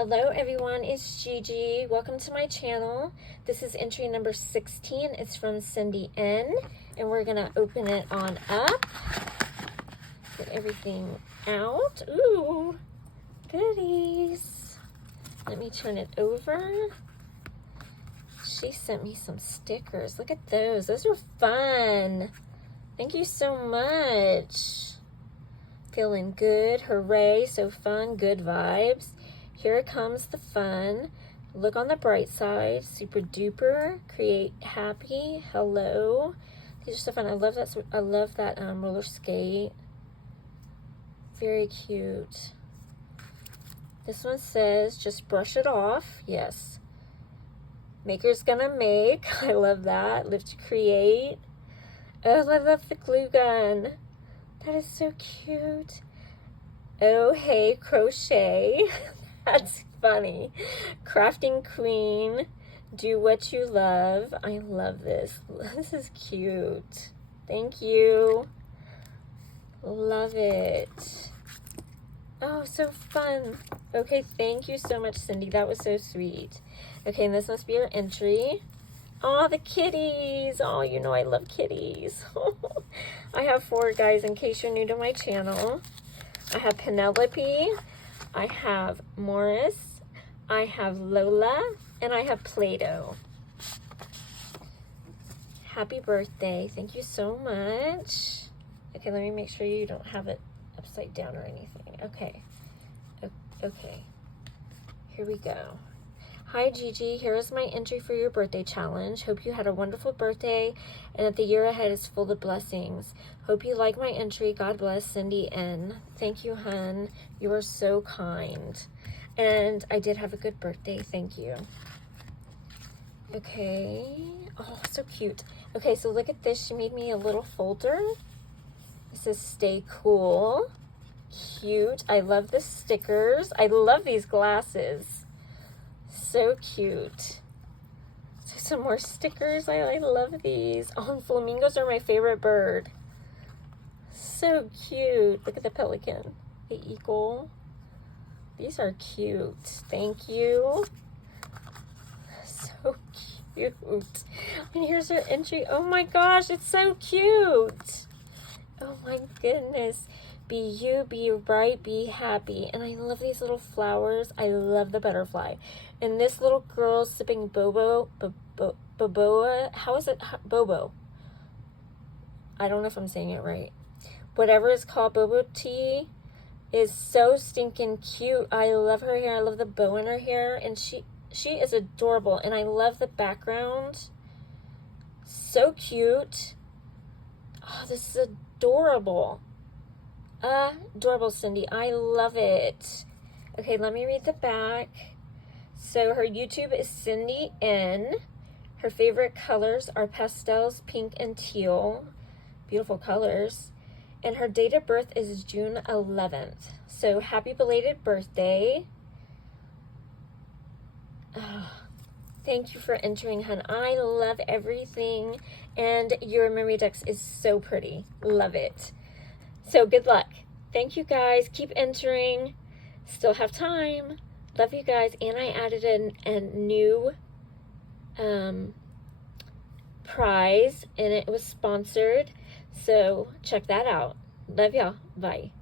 Hello everyone, it's Gigi. Welcome to my channel. This is entry number 16. It's from Cindy N. And we're gonna open it on up. Get everything out. Ooh, goodies. Let me turn it over. She sent me some stickers. Look at those. Those are fun. Thank you so much. Feeling good. Hooray. So fun. Good vibes. Here comes the fun. Look on the bright side. Super duper. Create happy. Hello. These are so fun. I love that. Roller skate. Very cute. This one says, just brush it off. Yes. Maker's gonna make. I love that. Live to create. Oh, I love the glue gun. That is so cute. Oh, hey, crochet. That's funny. Crafting queen. Do what you love. I love this. This is cute. Thank you. Love it. Oh, so fun. Okay, thank you so much, Cindy. That was so sweet. Okay, and this must be our entry. Oh, the kitties. Oh, you know I love kitties. I have 4 guys in case you're new to my channel. I have Penelope. I have Morris. I have Lola. And I have Play-Doh. Happy birthday. Thank you so much. Okay, let me make sure you don't have it upside down or anything. Okay. Okay. Here we go. Hi Gigi, here is my entry for your birthday challenge. Hope you had a wonderful birthday and that the year ahead is full of blessings. Hope you like my entry. God bless, Cindy N. Thank you, hun. You are so kind. And I did have a good birthday. Thank you. Okay. Oh, so cute. Okay, so look at this. She made me a little folder. It says stay cool. Cute. I love the stickers. I love these glasses. So cute. So some more stickers. I love these. Oh, flamingos are my favorite bird. So cute. Look at the pelican. The eagle. These are cute. Thank you. So cute. And here's her entry. Oh my gosh, it's so cute. Oh my goodness. Be you, be bright, be happy. And I love these little flowers. I love the butterfly. And this little girl sipping boboa. How is it? Bobo. I don't know if I'm saying it right. Whatever is called bobo tea is so stinking cute. I love her hair. I love the bow in her hair. And she is adorable. And I love the background. So cute. Oh, this is adorable. Adorable, Cindy. I love it. Okay, let me read the back. So her YouTube is Cindy N. Her favorite colors are pastels, pink, and teal. Beautiful colors. And her date of birth is June 11th. So happy belated birthday. Oh, thank you for entering, hun. I love everything. And your memory dex is so pretty. Love it. So good luck. Thank you guys. Keep entering. Still have time. Love you guys. And I added a new prize and it was sponsored. So check that out. Love y'all. Bye.